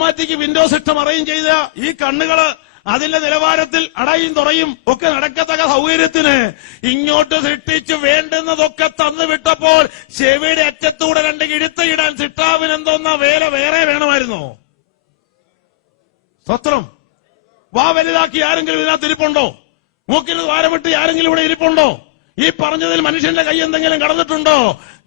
Automatic window system arrange ചെയ്ത ഈ കണ്ണുകള് അതിന്റെ നിലവാരത്തിൽ അടയും തുറയും ഒക്കെ നടക്കത്തക്ക സൗകര്യത്തിന് ഇങ്ങോട്ട് സൃഷ്ടിച്ച് വേണ്ടുന്നതൊക്കെ തന്നു വിട്ടപ്പോൾ ചെവിയുടെ അറ്റത്തൂടെ 2 കിഴുത്തയിടാൻ സിട്ടാവിന് എന്തോന്നാ വേല വേറെ വേണമായിരുന്നോ? സ്വത്രം. വാ വലുതാക്കി ആരെങ്കിലും ഇതിനകത്ത് ഇരിപ്പുണ്ടോ? മൂക്കിന് ദ്വാരമിട്ട് ആരെങ്കിലും ഇവിടെ ഇരിപ്പുണ്ടോ? ഈ പറഞ്ഞതിൽ മനുഷ്യന്റെ കൈ എന്തെങ്കിലും കടന്നിട്ടുണ്ടോ?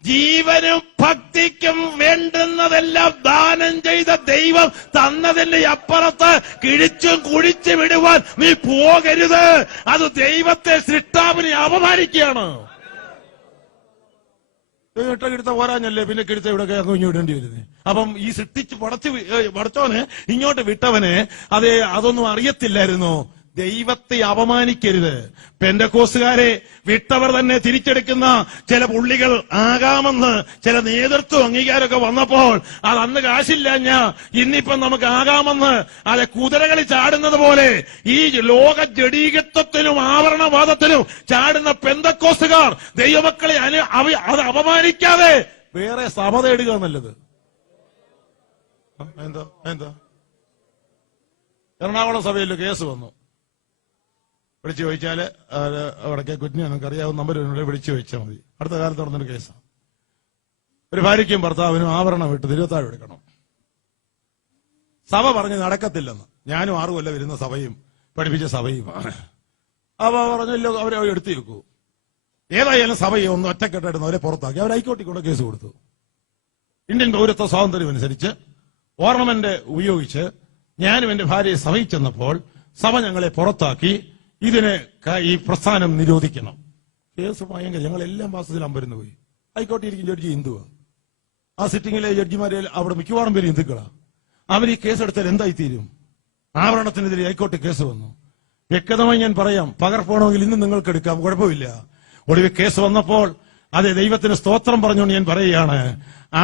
ജീവനും ഭക്തിക്കും വേണ്ടുന്നതെല്ലാം ദാനം ചെയ്ത ദൈവം തന്നതിന്റെ അപ്പുറത്ത് കിഴിച്ചും കുഴിച്ചു വിടുവാൻ നീ പോകരുത്. അത് ദൈവത്തെ സൃഷ്ടാവിനെ അപമാനിക്കുകയാണ്. കിടുത്ത പോരാഞ്ഞല്ലേ പിന്നെ കിടുത്ത ഇവിടെ അങ്ങ് വിടേണ്ടി വരുന്നത്. അപ്പം ഈ സൃഷ്ടിച്ച് പടച്ചോന് ഇങ്ങോട്ട് വിട്ടവന് അതൊന്നും അറിയത്തില്ലായിരുന്നു. ദൈവത്തെ അപമാനിക്കരുത്. പെന്തക്കോസ്തുകാരെ വിട്ടവർ തന്നെ തിരിച്ചെടുക്കുന്ന ചില പുള്ളികൾ ആകാമെന്ന് ചില നേതൃത്വം അംഗീകാരമൊക്കെ വന്നപ്പോൾ അത് അന്ന് കാശില്ല ഇന്നിപ്പം നമുക്ക് ആകാമെന്ന് കുതിരകളിൽ ചാടുന്നത് പോലെ ഈ ലോക ജഡീകത്വത്തിനും ആവരണവാദത്തിനും ചാടുന്ന പെന്തക്കോസ്തുകാർ ദൈവമക്കളെ അത് അപമാനിക്കാതെ വേറെ സഭ തേടുക നല്ലത്. എന്താ എറണാകുളം സഭയിൽ കേസ് വന്നു. വിളിച്ചു ചോദിച്ചാല് വടക്കേ കുറ്റിനെ നമുക്ക് അറിയാവുന്ന നമ്പർ വിളിച്ചു ചോദിച്ചാൽ മതി. അടുത്ത കാലത്ത് നടന്നൊരു കേസാണ്. ഒരു ഭാര്യയ്ക്കും ഭർത്താവിനും ആവരണം വിട്ട് തിരുവത്താഴം എടുക്കണം. സഭ പറഞ്ഞ് നടക്കത്തില്ലെന്ന്. ഞാനും 6 കൊല്ലം വരുന്ന സഭയും പഠിപ്പിച്ച സഭയും. അവ പറഞ്ഞല്ലോ അവരെ എടുത്തു വെക്കൂ. ഏതായാലും സഭയെ ഒന്ന് ഒറ്റക്കെട്ടായിരുന്നു അവരെ പുറത്താക്കി. അവർ ഹൈക്കോടതിക്കൂടെ കേസ് കൊടുത്തു. ഇന്ത്യൻ പൗരത്വ സ്വാതന്ത്ര്യം അനുസരിച്ച് ഓർണമെന്റ് ഉപയോഗിച്ച് ഞാനും എന്റെ ഭാര്യയെ സഭയിൽ ചെന്നപ്പോൾ സഭ ഞങ്ങളെ പുറത്താക്കി. ഇതിന് ഈ പ്രസ്ഥാനം നിരോധിക്കണം. കേസ് ഭയങ്കര. ഞങ്ങൾ എല്ലാ മാസത്തിലും അമ്പരന്ന് പോയി. ഹൈക്കോടതി ഇരിക്കും ജഡ്ജി ഹിന്ദുവാ. ആ സിറ്റിംഗിലെ ജഡ്ജിമാരെ അവിടെ മിക്കവാറും പേര് ഹിന്ദുക്കളാ. അവർ ഈ കേസെടുത്താൽ എന്തായിത്തീരും? ആവരണത്തിനെതിരെ ഹൈക്കോടതി കേസ് വന്നു. വ്യക്തമായി ഞാൻ പറയാം, പകർപ്പണമെങ്കിൽ ഇന്ന് നിങ്ങൾക്ക് എടുക്കാം, കുഴപ്പമില്ല. ഒടുവിൽ കേസ് വന്നപ്പോൾ അതെ ദൈവത്തിന് സ്തോത്രം പറഞ്ഞുകൊണ്ട് ഞാൻ പറയുകയാണ്,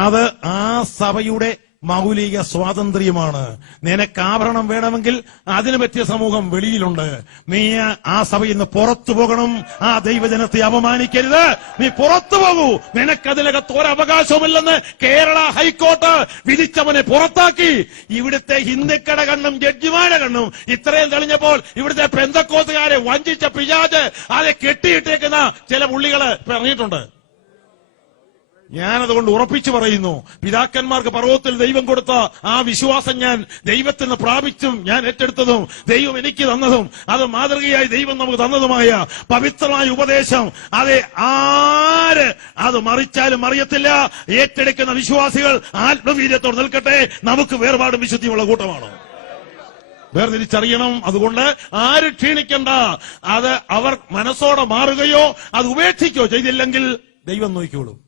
അത് ആ സഭയുടെ മൗലിക സ്വാതന്ത്ര്യമാണ്. നിനക്ക് ആഭരണം വേണമെങ്കിൽ അതിനു പറ്റിയ സമൂഹം വെളിയിലുണ്ട്. നീ ആ സഭയിൽ നിന്ന് പുറത്തു പോകണം. ആ ദൈവജനത്തെ അപമാനിക്കരുത്. നീ പുറത്തു പോകൂ. നിനക്കതിനകത്ത് ഒരവകാശവുമില്ലെന്ന് കേരള ഹൈക്കോടതി വിധിച്ചവനെ പുറത്താക്കി. ഇവിടുത്തെ ഹിന്ദുക്കളുടെ കണ്ണും ജഡ്ജിമാരുടെ കണ്ണും ഇത്രയും തെളിഞ്ഞപ്പോൾ ഇവിടുത്തെ പെന്തക്കോസ്തുകാരെ വഞ്ചിച്ച പിശാച് അതെ കെട്ടിയിട്ടേക്കുന്ന ചില പുള്ളികള് പറഞ്ഞിട്ടുണ്ട്. ഞാനതുകൊണ്ട് ഉറപ്പിച്ചു പറയുന്നു, പിതാക്കന്മാർക്ക് പർവ്വതത്തിൽ ദൈവം കൊടുത്ത ആ വിശ്വാസം ഞാൻ ദൈവത്തിൽ നിന്ന് പ്രാപിച്ചും ഞാൻ ഏറ്റെടുത്തതും ദൈവം എനിക്ക് തന്നതും അത് മാതൃകയായി ദൈവം നമുക്ക് തന്നതുമായ പവിത്രമായ ഉപദേശം അതെ ആര് അത് മറിച്ചാലും മറിയത്തില്ല. ഏറ്റെടുക്കുന്ന വിശ്വാസികൾ ആത്മവീര്യത്തോടെ നിൽക്കട്ടെ. നമുക്ക് വേർപാടും വിശുദ്ധിയുമുള്ള കൂട്ടമാണ്. വേർതിരിച്ചറിയണം. അതുകൊണ്ട് ആര് ക്ഷീണിക്കണ്ട. അത് അവർ മനസ്സോടെ മാറുകയോ അത് ഉപേക്ഷിക്കുകയോ ചെയ്തില്ലെങ്കിൽ ദൈവം നോക്കിക്കോളും.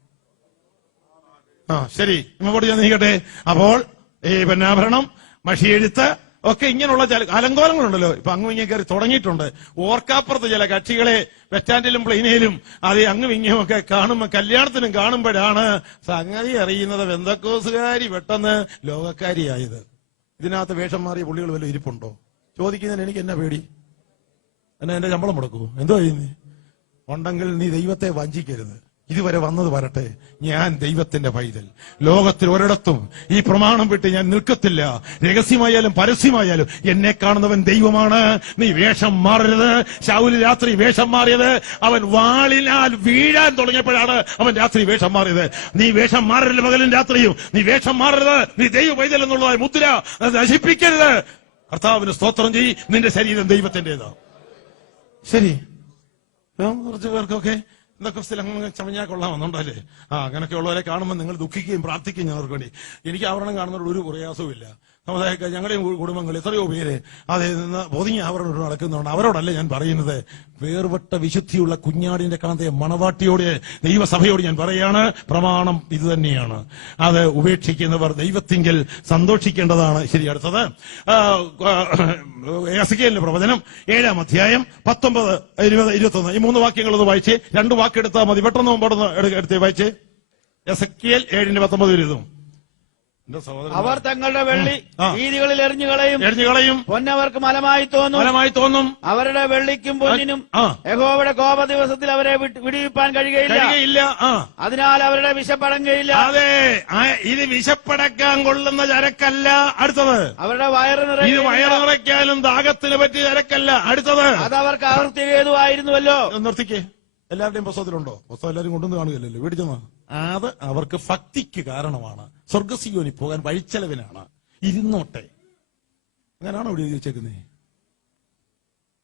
ശരി, ഇങ്ങോട്ട് ഞാൻ നീക്കട്ടെ. അപ്പോൾ ഈ പൊന്നാഭരണം, മഷിയെഴുത്ത് ഒക്കെ ഇങ്ങനെയുള്ള ചില അലങ്കോലങ്ങളുണ്ടല്ലോ. ഇപ്പൊ അങ്ങും ഇങ്ങനെ കയറി തുടങ്ങിയിട്ടുണ്ട്. ഓർക്കാപ്പുറത്ത് ചില കക്ഷികളെ ബസ് സ്റ്റാൻഡിലും പ്ലെയിനിലും അത് അങ്ങും ഇങ്ങും ഒക്കെ കാണുമ്പോ കല്യാണത്തിനും കാണുമ്പോഴാണ് സംഗതി അറിയുന്നത് പെന്തക്കോസ്തുകാരി പെട്ടെന്ന് ലോകക്കാരിയായത്. ഇതിനകത്ത് വേഷം മാറിയ പുള്ളികൾ വല്ല ഇരിപ്പുണ്ടോ ചോദിക്കുന്നതിന് എനിക്ക് എന്നാ പേടി? എന്നാ എന്റെ ശമ്പളം മുടക്കൂ? എന്തോ ചെയ്യുന്നേ? ഉണ്ടെങ്കിൽ നീ ദൈവത്തെ വഞ്ചിക്കരുത്. ഇതുവരെ വന്നത് വരട്ടെ. ഞാൻ ദൈവത്തിന്റെ പൈതൽ. ലോകത്തിൽ ഒരിടത്തും ഈ പ്രമാണം വിട്ട് ഞാൻ നിൽക്കത്തില്ല. രഹസ്യമായാലും പരസ്യമായാലും എന്നെ കാണുന്നവൻ ദൈവമാണ്. നീ വേഷം മാറരുത്. ശൗല് രാത്രി വേഷം മാറിയത് അവൻ വാളിനാൽ വീഴാൻ തുടങ്ങിയപ്പോഴാണ് അവൻ രാത്രി വേഷം മാറിയത്. നീ വേഷം മാറരുത് പകലും രാത്രിയും. നീ വേഷം മാറരുത്. നീ ദൈവ പൈതൽ എന്നുള്ളതായ മുദ്ര നശിപ്പിക്കരുത്. കർത്താവിന് സ്തോത്രം ചെയ്യ്. നിന്റെ ശരീരം ദൈവത്തിന്റേതാ. ശരി, കുറച്ച് പേർക്കൊക്കെ എന്നൊക്കെ അങ്ങ് ചമഞ്ഞാൽ കൊള്ളാമെന്നുണ്ടല്ലേ? അങ്ങനെയൊക്കെ ഉള്ളവരെ കാണുമ്പോൾ നിങ്ങൾ ദുഃഖിക്കുകയും പ്രാർത്ഥിക്കുകയും ഞങ്ങൾക്ക് വേണ്ടി. എനിക്ക് ആവരണം കാണുന്നതിൽ ഒരു പ്രയാസവും. സമുദായക്കാർ ഞങ്ങളുടെയും കുടുംബങ്ങൾ എത്രയോ പേര് അതിൽ നിന്ന് പൊതിഞ്ഞ ആവരണം നടക്കുന്നുണ്ട്. അവരോടല്ല ഞാൻ പറയുന്നത്. വേർപെട്ട വിശുദ്ധിയുള്ള കുഞ്ഞാടിന്റെ കാന്തയെ മണവാട്ടിയോട് ദൈവസഭയോട് ഞാൻ പറയാണ്, പ്രമാണം ഇത് തന്നെയാണ്. അത് ഉപേക്ഷിക്കുന്നവർ ദൈവത്തിങ്കിൽ സന്തോഷിക്കേണ്ടതാണ്. ശരി, അടുത്തത് എസെക്കിയേലിന്റെ പ്രവചനം 7-ാം അധ്യായം 19, 20, 21 ഈ 3 വാക്യങ്ങളൊന്ന് വായിച്ച്. 2 വാക്കെടുത്താൽ മതി. പെട്ടെന്ന് മുമ്പോട്ട് എടുത്ത് വായിച്ച്. എസെക്കിയേൽ 7:19. എന്റെ സഹോദരൻ, അവർ തങ്ങളുടെ വെള്ളി വീതികളിൽ എറിഞ്ഞുകളയും പൊന്നവർക്ക് മലമായി തോന്നും. അവരുടെ വെള്ളിക്കും പൊന്നിനും യഹോവയുടെ കോപ ദിവസത്തിൽ അവരെ വിടുവിപ്പാൻ കഴിയുകയില്ല. അതിനാൽ അവരുടെ വിശപ്പടങ്ങയില്ല. അതെ, ഇത് വിശപ്പടക്കാൻ കൊള്ളുന്ന ചരക്കല്ല. അടുത്തത് അവരുടെ വയറ് നിറയ്ക്കാനും ദാഹത്തിന് പറ്റിയ ചരക്കല്ല. അടുത്തത് അത് അവർക്ക് അകൃത്യഹേതുവായിരുന്നുവല്ലോ. നിർത്തിക്കേ, എല്ലാവരുടെയും പുസ്തകത്തിലുണ്ടോ? പുസ്തകം എല്ലാവരും കൊണ്ടുവന്ന് കാണുകയല്ലോ, വീടിച്ചെന്നാ. അത് അവർക്ക് ഭക്തിക്ക് കാരണമാണ്, സ്വർഗസിയോനി പോകാൻ വഴിച്ചെലവിനാണ്. ഇരുന്നോട്ടെ, അങ്ങനെയാണോ ഇവിടെ എഴുതി വെച്ചേക്കുന്നേ?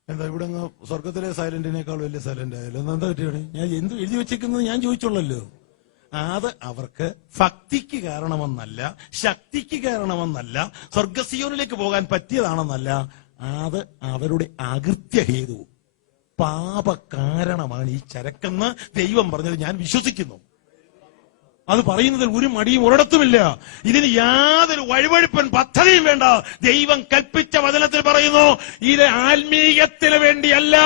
എന്താ ഇവിടെ സ്വർഗത്തിലെ സൈലന്റിനേക്കാൾ വലിയ സൈലന്റ് ആയാലും എന്താ പറ്റിയാണ്? ഞാൻ എന്ത് എഴുതി വെച്ചേക്കുന്നത് ഞാൻ ചോദിച്ചോളല്ലോ. അത് അവർക്ക് ഭക്തിക്ക് കാരണമെന്നല്ല, ശക്തിക്ക് കാരണമെന്നല്ല, സ്വർഗസിയോനിലേക്ക് പോകാൻ പറ്റിയതാണെന്നല്ല, അത് അവരുടെ അകൃത്യഹേതു, പാപ കാരണമാണ് ഈ ചരക്കെന്ന് ദൈവം പറഞ്ഞത് ഞാൻ വിശ്വസിക്കുന്നു. അത് പറയുന്നതിൽ ഒരു മടിയും ഒരിടത്തുമില്ല. ഇതിന് യാതൊരു വഴിവഴുപ്പൻ പദ്ധതിയും വേണ്ട. ദൈവം കൽപ്പിച്ച വചനത്തിൽ പറയുന്നു, ഇത് ആത്മീയത്തിന് വേണ്ടിയല്ല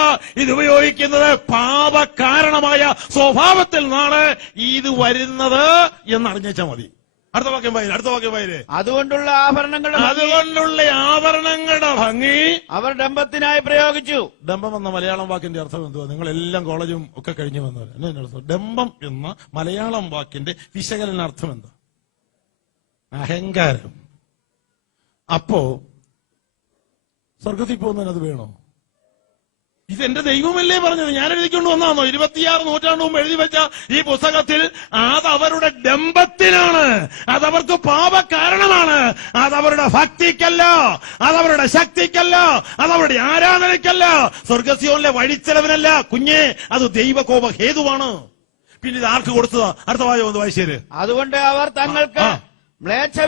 ഇത് ഉപയോഗിക്കുന്നത്, പാപ കാരണമായ സ്വഭാവത്തിൽ നിന്നാണ് ഇത് വരുന്നത് എന്നറിഞ്ഞാൽ മതി. അടുത്ത വാക്യം വായില്. അതുകൊണ്ടുള്ള ആഭരണങ്ങളുടെ ഭംഗി അവർ ഡംബത്തിനായി പ്രയോഗിച്ചു. ഡംബം എന്ന മലയാളം വാക്കിന്റെ അർത്ഥം എന്തുവാ? നിങ്ങൾ എല്ലാം കോളേജും ഒക്കെ കഴിഞ്ഞു വന്നവർ എന്നർത്ഥം. ഡംബം എന്ന മലയാളം വാക്കിന്റെ വിശകലനാർത്ഥം എന്താ? അഹങ്കാരം. അപ്പോ സ്വർഗത്തിൽ പോകുന്നതിന് അത് വേണോ? ഇതെന്റെ ദൈവമല്ലേ പറഞ്ഞത്, ഞാൻ എഴുതിക്കൊണ്ട് വന്നാന്നോ? 26 നൂറ്റാണ്ട് മുമ്പ് എഴുതി വെച്ച ഈ പുസ്തകത്തിൽ അത് അവരുടെ ഡംബത്തിനാണ്, അതവർക്ക് പാപ കാരണമാണ്, അതവരുടെ ഭക്തിക്കല്ല, അതവരുടെ ശക്തിക്കല്ല, അതവരുടെ ആരാധനയ്ക്കല്ല, സ്വർഗസിയോനിലെ വഴിച്ചെലവിനല്ല. കുഞ്ഞെ, അത് ദൈവകോപ ഹേതുവാണ്. പിന്നെ ഇത് ആർക്ക് കൊടുത്തതാ? അടുത്ത വാചകം ഒന്ന് വായിച്ചേര്. അതുകൊണ്ട് അവർ തങ്ങൾക്ക് മ്ലേച്ഛ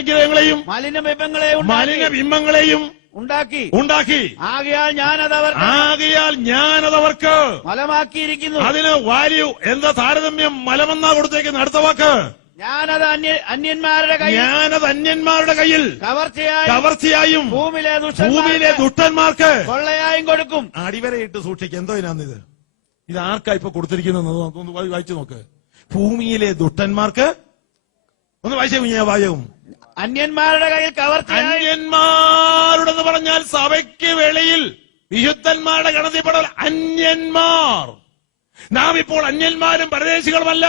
വിഗ്രഹങ്ങളെയും മലിനബിംബങ്ങളെയും ഉണ്ടാക്കി ആകയാൽ ഞാനതവർക്ക് മലമാക്കിയിരിക്കുന്നു. അതിന് വാല്യൂ എന്താ? താരതമ്യം മലമെന്നാ കൊടുത്തേക്കുന്ന. അടുത്ത വാക്ക്, ഞാനത് അന്യന്മാരുടെ കയ്യിൽ കവർച്ചയായും ഭൂമിയിലെ ദുഷ്ടന്മാർക്ക് കൊള്ളയായും കൊടുക്കും. അടിവരയിട്ട് സൂക്ഷിക്കുക. എന്തോ ഇതിനാന്നിത്? ഇത് ആർക്കാ ഇപ്പൊ കൊടുത്തിരിക്കുന്നത്? ഒന്ന് വായിച്ചു നോക്ക്. ഭൂമിയിലെ ദുഷ്ടന്മാർക്ക്. ഒന്ന് വായിച്ചു വാചകം. അന്യന്മാരുടെ കയ്യിൽ അന്യന്മാരുടെന്ന് പറഞ്ഞാൽ സഭയ്ക്ക് വെളിയിൽ വിശുദ്ധന്മാരുടെ ഗണത്തിൽപ്പെടൽ അന്യന്മാർ. നാം ഇപ്പോൾ അന്യന്മാരും പരദേശികളുമല്ല,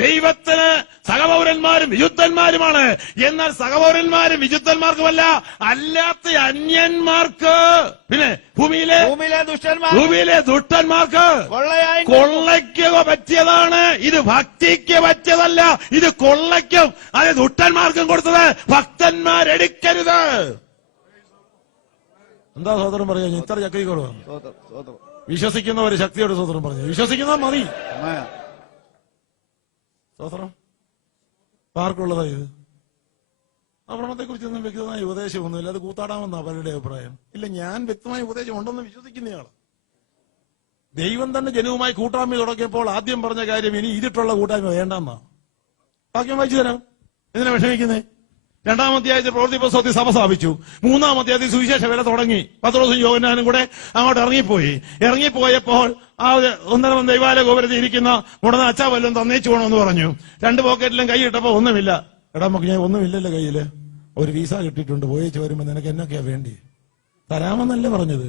ദൈവത്തിന് സഹപൗരന്മാരും വിശുദ്ധന്മാരുമാണ്. എന്നാൽ സഹപൗരന്മാരും വിശുദ്ധന്മാർക്കുമല്ല, അല്ലാത്ത അന്യന്മാർക്ക്, പിന്നെ ഭൂമിയിലെ ദുഷ്ടന്മാർക്ക് കൊള്ളയ്ക്ക് പറ്റിയതാണ്. ഇത് ഭക്തിക്ക് പറ്റിയതല്ല, ഇത് കൊള്ളയ്ക്കും അത് ദുഷ്ടന്മാർക്കും കൊടുത്തത്. ഭക്തന്മാരെടുക്കരുത്. എന്താ സഹോദരൻ പറയാ? ഇത്ര ചക്രീക്കോളൂ. വിശ്വസിക്കുന്നവർ ശക്തിയോട് സ്വതന്ത്രം പറഞ്ഞു. വിശ്വസിക്കുന്ന മതി. സ്വതന്ത്രം ആർക്കുള്ളതാ ഇത്? ആ ഭ്രമത്തെ കുറിച്ചൊന്നും വ്യക്തമായ ഉപദേശമൊന്നുമില്ല. അത് കൂത്താടാമെന്നാ പലരുടെ അഭിപ്രായം. ഇല്ല, ഞാൻ വ്യക്തമായ ഉപദേശം ഉണ്ടെന്ന് വിശ്വസിക്കുന്നയാള്. ദൈവം തന്നെ ജനവുമായി കൂട്ടായ്മ തുടങ്ങിയപ്പോൾ ആദ്യം പറഞ്ഞ കാര്യം ഇനി ഇതിട്ടുള്ള കൂട്ടായ്മ വേണ്ടെന്നാ. വാക്യം വായിച്ചു തരാം. എന്തിനാ വിഷമിക്കുന്നേ? 2-ാം അധ്യായത്തിൽ പ്രവൃത്തി പുസ്തകത്തിൽ സഭ സ്ഥാപിച്ചു. 3-ാം അധ്യായത്തിൽ സുവിശേഷ വേല തുടങ്ങി. പത്രോസും യോഹന്നാനും കൂടെ അങ്ങോട്ട് ഇറങ്ങിപ്പോയപ്പോൾ ആ 1.5 ദൈവാലയ ഗോപുരത്തിൽ ഇരിക്കുന്ന ഉടനെ അച്ഛാ വല്ലതും തന്നേച്ചു പോകണമെന്ന് പറഞ്ഞു. 2 പോക്കറ്റിലും കൈ ഇട്ടപ്പോ ഒന്നുമില്ല. എടാ നമുക്ക് ഞാൻ ഒന്നുമില്ലല്ലോ കയ്യില്, ഒരു വീസ കിട്ടിയിട്ടുണ്ട്, പോയേച്ച് വരുമ്പോ നിനക്ക് എന്നൊക്കെയാ വേണ്ടി? തരാമെന്നല്ലേ പറഞ്ഞത്.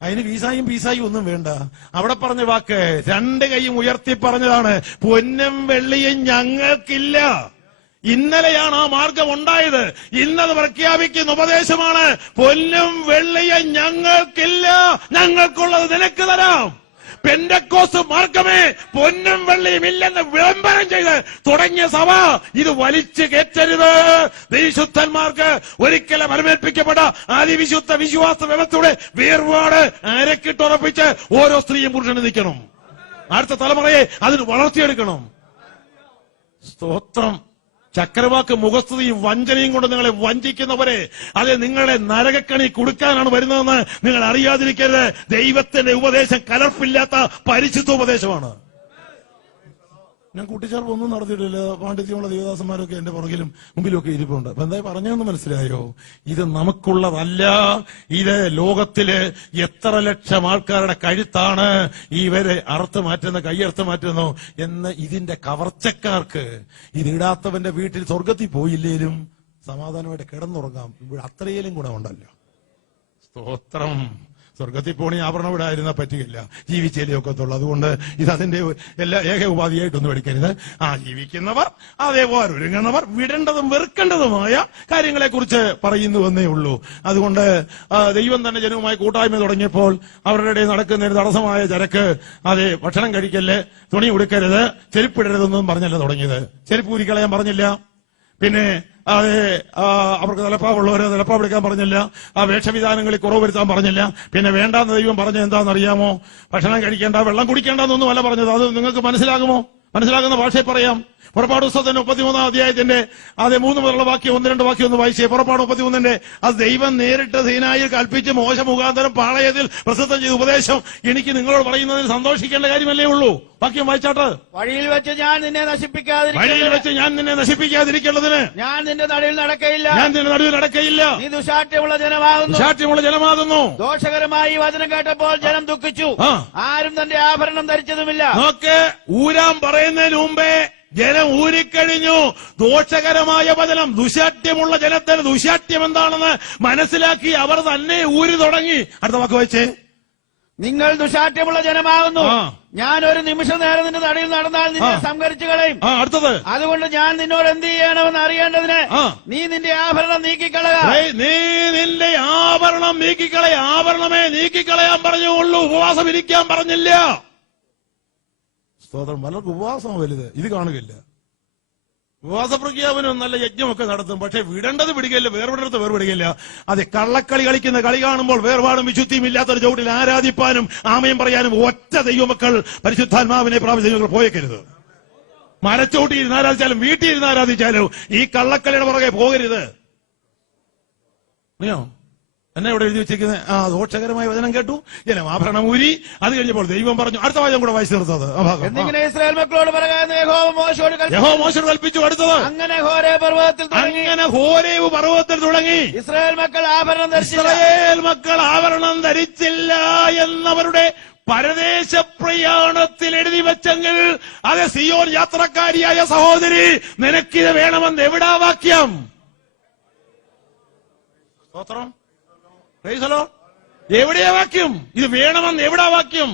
അതിന് വീസായും ഒന്നും വേണ്ട. അവിടെ പറഞ്ഞ വാക്ക് 2 കൈയും ഉയർത്തി പറഞ്ഞതാണ്, പൊന്നും വെള്ളിയും ഞങ്ങൾക്കില്ല. ഇന്നലെയാണ് ആ മാർഗം ഉണ്ടായത്. ഇന്നത് പ്രഖ്യാപിക്കുന്ന ഉപദേശമാണ്, പൊന്നും വെള്ളിയും ഞങ്ങൾക്കില്ല, ഞങ്ങൾക്കുള്ളത് നിനക്ക് തരാം. പെന്തക്കോസ്ത് മാർഗമേ പൊന്നും വെള്ളിയും ഇല്ലെന്ന് വിളംബരം ചെയ്ത് തുടങ്ങിയ സഭ ഇത് വലിച്ചു കയറ്റരുത്. വിശുദ്ധന്മാർക്ക് ഒരിക്കലും പരമേൽപ്പിക്കപ്പെട്ട അതിവിശുദ്ധ വിശ്വാസ വ്യവസ്ഥയുടെ വേർപാട് അരക്കിട്ടുറപ്പിച്ച് ഓരോ സ്ത്രീയും പുരുഷനും നിൽക്കണം. അടുത്ത തലമുറയെ അതിന് വളർത്തിയെടുക്കണം. സ്തോത്രം. ചക്രവാക്ക് മുഖസ്തുതിയും വഞ്ചനയും കൊണ്ട് നിങ്ങളെ വഞ്ചിക്കുന്നവരെ, അത് നിങ്ങളെ നരകക്കണി കൊടുക്കാനാണ് വരുന്നതെന്ന് നിങ്ങൾ അറിയാതിരിക്കരുത്. ദൈവത്തിന്റെ ഉപദേശം കലർപ്പില്ലാത്ത പരിശുദ്ധ ഉപദേശമാണ്. ഞാൻ കൂട്ടിച്ചേർപ്പ് ഒന്നും നടത്തിയിട്ടില്ല. പാണ്ഡിത്യമുള്ള ദേവദാസന്മാരൊക്കെ എന്റെ പുറകിലും മുമ്പിലൊക്കെ ഇരിപ്പുണ്ട്. അപ്പൊ എന്തായി പറഞ്ഞതെന്ന് മനസ്സിലായോ? ഇത് നമുക്കുള്ളതല്ല. ഇത് ലോകത്തില് എത്ര ലക്ഷം ആൾക്കാരുടെ കഴുത്താണ് ഇവരെ അറുത്ത് മാറ്റുന്ന, കൈയറുത്ത് മാറ്റുന്നു എന്ന് ഇതിന്റെ കവർച്ചക്കാർക്ക്, ഇതിടാത്തവന്റെ വീട്ടിൽ സ്വർഗത്തിൽ പോയില്ലേലും സമാധാനമായിട്ട് കിടന്നുറങ്ങാം. ഇവിടെ അത്രയേലും ഗുണമുണ്ടല്ലോ. സ്തോത്രം. സ്വർഗത്തിൽ പോണി ആഭരണം ഇടായിരുന്ന പറ്റുകയില്ല, ജീവിച്ചേലേ ഒക്കത്തുള്ളൂ. അതുകൊണ്ട് ഇത് അതിന്റെ എല്ലാ ഏക ഉപാധിയായിട്ടൊന്നും എടുക്കരുത്. ജീവിക്കുന്നവർ, അതേപോലെ ഒരുങ്ങുന്നവർ, വിടേണ്ടതും വെറുക്കേണ്ടതുമായ കാര്യങ്ങളെ കുറിച്ച് പറയുന്നുവെന്നേ ഉള്ളൂ. അതുകൊണ്ട് ദൈവം തന്നെ ജനവുമായി കൂട്ടായ്മ തുടങ്ങിയപ്പോൾ അവരുടെ ഇടയിൽ നടക്കുന്നതിന് തടസ്സമായ ചരക്ക്, അതെ ഭക്ഷണം കഴിക്കല്, തുണി ഉടുക്കരുത്, ചെരുപ്പിടരുതെന്നും പറഞ്ഞല്ല തുടങ്ങിയത്. ചെരുപ്പ് ഊരിക്കളയാൻ പറഞ്ഞില്ല. പിന്നെ അതെ അവർക്ക് നിലപ്പാവുള്ളവരെ നിലപ്പാവ് എടുക്കാൻ പറഞ്ഞില്ല. വേഷവിധാനങ്ങളിൽ കുറവ് വരുത്താൻ പറഞ്ഞില്ല. പിന്നെ വേണ്ടാന്ന് ദൈവം പറഞ്ഞത് എന്താണെന്നറിയാമോ? ഭക്ഷണം കഴിക്കേണ്ട, വെള്ളം കുടിക്കേണ്ടെന്നൊന്നും അല്ല പറഞ്ഞത്. അത് നിങ്ങൾക്ക് മനസ്സിലാകുമോ? മനസ്സിലാകുന്ന ഭാഷയിൽ പറയാം. പുറപ്പാട് പുസ്തകത്തിന്റെ 33-ാം അധ്യായത്തിന്റെ 3 മുതലുള്ള വാക്യം 1-2 വാക്യം ഒന്ന് വായിച്ചേ. പുറപ്പാട് 33-ന്റെ അത് ദൈവം നേരിട്ട് സീനായിൽ കൽപ്പിച്ച് മോശ മുഖാന്തരം പാളയത്തിൽ പ്രസിദ്ധം ചെയ്ത ഉപദേശം എനിക്ക് നിങ്ങളോട് പറയുന്നതിന് സന്തോഷിക്കേണ്ട കാര്യമല്ലേ ഉള്ളൂ. വാക്യം വായിച്ചാട്ട്. വഴിയിൽ വെച്ച് ഞാൻ നിന്നെ നശിപ്പിക്കാതിരിക്കേണ്ടതിന് ഞാൻ നിന്റെ നടുവിൽ നടക്കയില്ല. നീ ദുശാഠ്യമുള്ള ജനമാകുന്നു. ദോഷകരമായി വചനം കേട്ടപ്പോൾ ജനം ദുഃഖിച്ചു. ആരും തന്റെ ആഭരണം ധരിച്ചതുമില്ല. നോക്ക്, ഊരാൻ പറയുന്നതിന് മുമ്പേ ജനം ഊരിക്കഴിഞ്ഞു. ദോഷകരമായ വചനം, ദുശാഠ്യമുള്ള ജനത്തിന് ദുശാഠ്യം എന്താണെന്ന് മനസ്സിലാക്കി അവർ തന്നെ ഊരി തുടങ്ങി. അടുത്ത വാക്ക് വായിച്ചേ. നിങ്ങൾ ദുശാഠ്യമുള്ള ജനമാകുന്നു. ഞാൻ ഒരു നിമിഷ നേരം നിന്റെ നടുവിൽ നടന്നാൽ നിന്നെ സംഹരിച്ചു കളയും. അടുത്തത്. അതുകൊണ്ട് ഞാൻ നിന്നോട് എന്ത് ചെയ്യണമെന്ന് അറിയേണ്ടതിന് നീ നിന്റെ ആഭരണം നീക്കിക്കളക. നീ നിന്റെ ആഭരണം നീക്കിക്കളയ. ആഭരണമേ നീക്കിക്കളയാൻ പറഞ്ഞുള്ളൂ, ഉപവാസം ഇരിക്കാൻ പറഞ്ഞില്ല. സ്തോത്രം. പലർക്ക് ഉപവാസം വലുത്, ഇത് കാണുകയില്ല. ഉപവാസ പ്രഖ്യാപനം നല്ല യജ്ഞമൊക്കെ നടത്തും, പക്ഷെ വിടേണ്ടത് വിടുകയില്ല, വേർപെടുത്ത് വേർപെടുകയില്ല. അതെ, കള്ളക്കളി കളിക്കുന്ന കളി കാണുമ്പോൾ വേർപാടും വിശുദ്ധിയും ഇല്ലാത്തൊരു ചവിട്ടിൽ ആരാധിപ്പാനും ആമയം പറയാനും ഒറ്റ ദൈവമക്കൾ പരിശുദ്ധാത്മാവിനെ പ്രാപിച്ച പോയേക്കരുത്. മരച്ചോട്ടി ഇരുന്ന് ആരാധിച്ചാലും വീട്ടിൽ ഇരുന്ന് ആരാധിച്ചാലും ഈ കള്ളക്കളിയുടെ പുറകെ പോകരുത്. അറിയോ എന്നെ ഇവിടെ എഴുതി വെച്ചിരിക്കുന്നത്? ദോഷകരമായ വചനം കേട്ടു, ജനം ആഭരണം ഊരി. അത് കഴിഞ്ഞപ്പോൾ ദൈവം പറഞ്ഞു. അടുത്ത വാചകം കൂടെ വായിച്ചു നിർത്തത്. ഇസ്രായേൽ മക്കളോട് യഹോവ മോശയോട് കൽപ്പിച്ചു. അടുത്തത്. അങ്ങനെ ഹോരേബ് പർവ്വതത്തിൽ തുടങ്ങി ഇസ്രായേൽ മക്കൾ ആഭരണം ധരിച്ചില്ല എന്നവരുടെ പരദേശ പ്രയാണത്തിൽ എഴുതി വെച്ചെങ്കിൽ അത് സിയോൻ യാത്രക്കാരിയായ സഹോദരി, നിനക്കിത് വേണമെന്ന് എവിടാ വാക്യം? സ്തോത്രം. എവിടെയാ വാക്യം? ഇത് വേണമെന്ന് എവിടാ വാക്യം?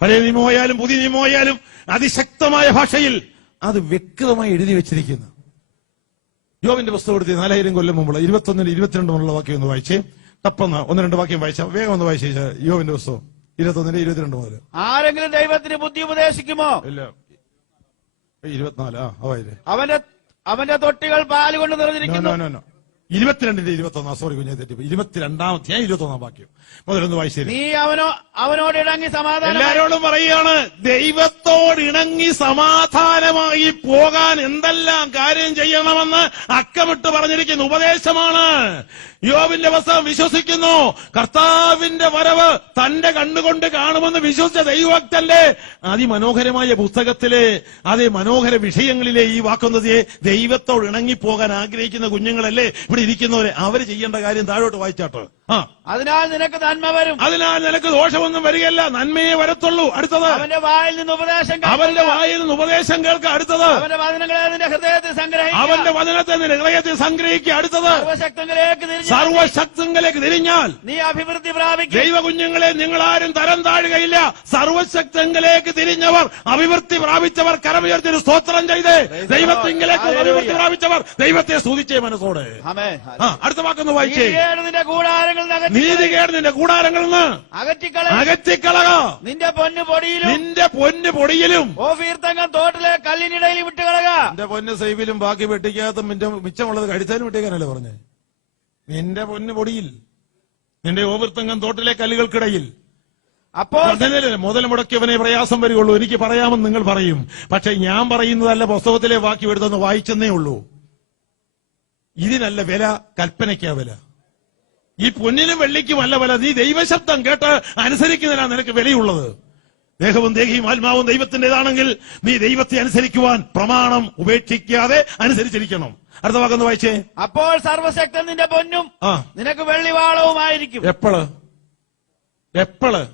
പഴയ നിയമമായാലും പുതിയ നിയമമായാലും അതിശക്തമായ ഭാഷയിൽ അത് വ്യക്തമായി എഴുതി വെച്ചിരിക്കുന്നു. യോബിന്റെ പുസ്തകം എടുത്ത് 4000 കൊല്ലം മുമ്പുള്ള 21-22 വാക്യം ഒന്ന് വായിച്ചേ. തപ്പന്ന് 1-2 വാക്യം വായിച്ചാൽ വേഗം ഒന്ന് വായിച്ചേ. യോബിന്റെ പുസ്തകം 21-22 മുതൽ. ആരെങ്കിലും ദൈവത്തിന് ബുദ്ധി ഉപദേശിക്കുമോ? ഇല്ല. 24 അവന്റെ തൊട്ടികൾ പാലുകൊണ്ട് നിറഞ്ഞിരിക്കുന്നു. 22-21. സോറി കുഞ്ഞെ തെറ്റി. 22-ാം 21 വാക്യം മുതലൊന്ന് വായിച്ചേ. നീ അവനോട് ഇണങ്ങി സമാധാനം. എല്ലാരോടും പറയുകയാണ്, ദൈവത്തോട് ഇണങ്ങി സമാധാനമായി പോകാൻ എന്തെല്ലാം കാര്യം ചെയ്യണമെന്ന് അക്കമിട്ട് പറഞ്ഞിരിക്കുന്ന ഉപദേശമാണ്. യോബിന്റെ പുസ്തകം വിശ്വസിക്കുന്നു. കർത്താവിന്റെ വരവ് തന്റെ കണ്ണുകൊണ്ട് കാണുമെന്ന് വിശ്വസിച്ച ദൈവഭക്തന്റെ അതിമനോഹരമായ പുസ്തകത്തിലെ അതേ മനോഹര വിഷയങ്ങളിലെ ഈ വാക്കുന്നതേ, ദൈവത്തോട് ഇണങ്ങിപ്പോകാൻ ആഗ്രഹിക്കുന്ന കുഞ്ഞുങ്ങളല്ലേ ഇവിടെ ഇരിക്കുന്നവരെ, അവര് ചെയ്യേണ്ട കാര്യം താഴോട്ട് വായിച്ചാട്ടോ. അതിനാൽ നിനക്ക് നന്മ വരും. അതിനാൽ നിനക്ക് ദോഷമൊന്നും വരികയല്ല, നന്മയെ വരത്തുള്ളൂ. അടുത്തത്. അവന്റെ വായിൽ നിന്ന് ഉപദേശം കേൾക്കുക. അടുത്തത്. അവന്റെ വചനങ്ങളെ നിന്റെ ഹൃദയത്തിൽ സംഗ്രഹിക്കുക. അവന്റെ വചനത്തെ നിന്റെ ഹൃദയത്തിൽ സംഗ്രഹിക്കുക. അടുത്തത്. സർവശക്തങ്ങളിലേക്ക് തിരിഞ്ഞാൽ നീ അഭിവൃദ്ധി പ്രാപിക്കും. ദൈവ കുഞ്ഞുങ്ങളെ, നിങ്ങൾ ആരും തരം താഴുകയില്ല. സർവശക്തങ്ങളിലേക്ക് തിരിഞ്ഞവർ, അഭിവൃദ്ധി പ്രാപിച്ചവർ കരമുയർത്തി സ്തോത്രം ചെയ്ത് ദൈവത്തിങ്കിലേക്ക് അഭിവൃദ്ധി പ്രാപിച്ചവർ ദൈവത്തെ സ്തുതിച്ചേ മനസ്സോടെ. അടുത്ത വാക്കൊന്ന് വായിച്ചേ. നീതികേട് നിന്റെ കൂടാരങ്ങളിൽ നിന്ന് അകറ്റിക്കളക. നിന്റെ പൊന്നു പൊടിയിലും ഓഫീർത്തങ്കം തോട്ടിലെ കല്ലിനിടയിൽ വിട്ടുകളക. നിന്റെ പൊന്ന് സൈബിലും ബാക്കി വെട്ടിക്കാത്ത മിച്ചമുള്ളത് കഴിച്ചാലും വിട്ടേക്കാനല്ലേ പറഞ്ഞേ. നിന്റെ പൊന്നു പൊടിയിൽ, നിന്റെ ഓഫീർത്തങ്കം തോട്ടിലെ കല്ലുകൾക്കിടയിൽ. അപ്പോൾ മുതൽ മുടക്കിയവനെ പ്രയാസം വരികയുള്ളൂ. എനിക്ക് പറയാമെന്ന് നിങ്ങൾ പറയും, പക്ഷെ ഞാൻ പറയുന്നതല്ല, പുസ്തകത്തിലെ വാക്യം എടുത്തൊന്ന് വായിച്ചെന്നേ ഉള്ളൂ. ഇതിനല്ല വില, കൽപ്പനയ്ക്കാ വില. ഈ പൊന്നിനും വെള്ളിക്കും അല്ല വില. നീ ദൈവശബ്ദം കേട്ട് അനുസരിക്കുന്നതിനാണ് നിനക്ക് വിലയുള്ളത്. ദേഹവും ദേഹിയും ആത്മാവും ദൈവത്തിന്റേതാണെങ്കിൽ നീ ദൈവത്തെ അനുസരിക്കുവാൻ പ്രമാണം ഉപേക്ഷിക്കാതെ അനുസരിച്ചിരിക്കണം. അടുത്ത വാക്കൊന്ന് വായിച്ചേ. അപ്പോൾ സർവശക്തൻ നിന്റെ പൊന്നും നിനക്ക് വെള്ളിവാളവുമായിരിക്കും. എപ്പോള്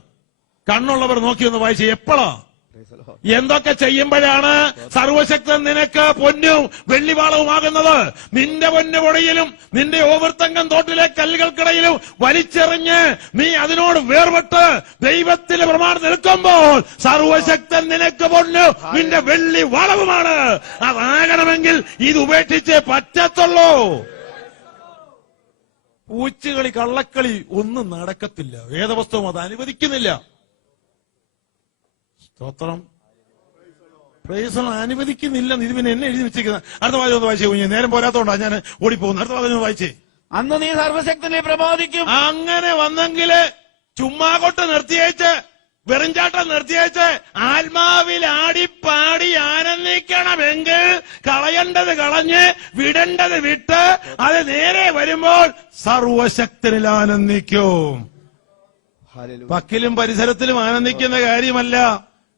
കണ്ണുള്ളവർ നോക്കിയൊന്ന് വായിച്ചേ. എപ്പോഴാ എന്തൊക്കെ ചെയ്യുമ്പോഴാണ് സർവശക്തൻ നിനക്ക് പൊന്നും വെള്ളിവാളവുമാകുന്നത്? നിന്റെ പൊന്നുപൊടിയിലും നിന്റെ ഓവർത്തങ്കം തോട്ടിലെ കല്ലുകൾക്കിടയിലും വലിച്ചെറിഞ്ഞ് നീ അതിനോട് വേർപെട്ട് ദൈവത്തിന്റെ പ്രമാണം നിൽക്കുമ്പോൾ സർവശക്തൻ നിനക്ക് പൊന്നും നിന്റെ വെള്ളിവാളവുമാണ്. അതാകണമെങ്കിൽ ഇത് ഉപേക്ഷിച്ചേ പറ്റത്തുള്ളൂ. പൂച്ചുകളി കള്ളക്കളി ഒന്നും നടക്കത്തില്ല. വേദപുസ്തകം അത് അനുവദിക്കുന്നില്ല. സ്തോത്രം. പ്രൈസ് അനുവദിക്കുന്നില്ല. ഇത് പിന്നെ എന്നെ എഴുതി വെച്ചിരിക്കുന്നത്. അടുത്ത വാചകം ഒന്ന് വായിച്ചേ. നേരം പോരാത്തോണ്ടാ ഞാൻ ഓടിപ്പോകുന്നു. അടുത്ത വാചകം വായിച്ചേ. അന്ന് നീ സർവശക്തനെ പ്രബോധിക്കും. അങ്ങനെ വന്നെങ്കില് ചുമ്മാ കൊട്ട് നിർത്തിയേച്ച് വെറുംചാട്ടം നിർത്തിയേച്ച് ആത്മാവിൽ ആടിപ്പാടി ആനന്ദിക്കണമെങ്കിൽ കളയേണ്ടത് കളഞ്ഞ് വിടേണ്ടത് വിട്ട് അത് നേരെ വരുമ്പോൾ സർവശക്തനിൽ ആനന്ദിക്കും. പക്കിലും പരിസരത്തിലും ആനന്ദിക്കുന്ന കാര്യമല്ല,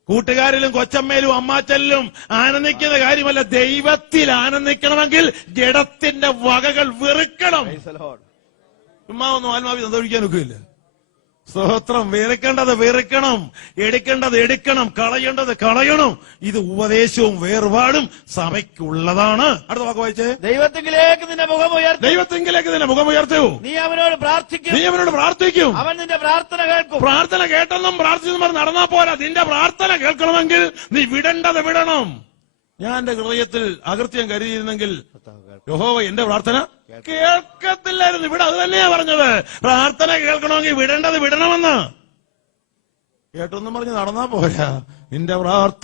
കൂട്ടുകാരിലും കൊച്ചമ്മയിലും അമ്മാച്ചലിലും ആനന്ദിക്കുന്ന കാര്യമല്ല. ദൈവത്തിൽ ആനന്ദിക്കണമെങ്കിൽ ജഡത്തിന്റെ വകകൾ വെറുക്കണം. ചുമ്മാ ഒന്നും ആത്മാവിൽ സന്തോഷിക്കാൻ ഒക്കില്ല. സ്തോത്രം. വെറുക്കേണ്ടത് വെറുക്കണം, എടുക്കേണ്ടത് എടുക്കണം, കളയേണ്ടത് കളയണം. ഇത് ഉപദേശവും വേർപാടും സഭയ്ക്കുള്ളതാണ്. അടുത്ത വാക്ക് വായിച്ചേ. ദൈവത്തിങ്കിലേക്ക് നിന്റെ മുഖം ഉയർത്തും. ദൈവത്തിങ്കിലേക്ക് നിന്റെ മുഖം ഉയർത്തൂ. നീ അവനോട് പ്രാർത്ഥിക്കും. നീ അവനോട് പ്രാർത്ഥിക്കും. അവൻ നിന്റെ പ്രാർത്ഥന കേൾക്കും. പ്രാർത്ഥന കേട്ടെന്നും പ്രാർത്ഥിച്ചെന്നും നടന്നാ പോരാ. നിന്റെ പ്രാർത്ഥന കേൾക്കണമെങ്കിൽ നീ വിടേണ്ടത് വിടണം. ഞാൻ എന്റെ ഹൃദയത്തിൽ അകൃത്യം കരുതിയിരുന്നെങ്കിൽ യഹോവ എന്റെ പ്രാർത്ഥന കേൾക്കത്തില്ലായിരുന്നു. ഇവിടെ അത് തന്നെയാ പറഞ്ഞത്. പ്രാർത്ഥന കേൾക്കണമെങ്കിൽ വിടേണ്ടത് വിടണമെന്ന്. കേട്ടൊന്നും പറഞ്ഞ് നടന്നാ പോരാ. നിന്റെ പ്രാർത്ഥന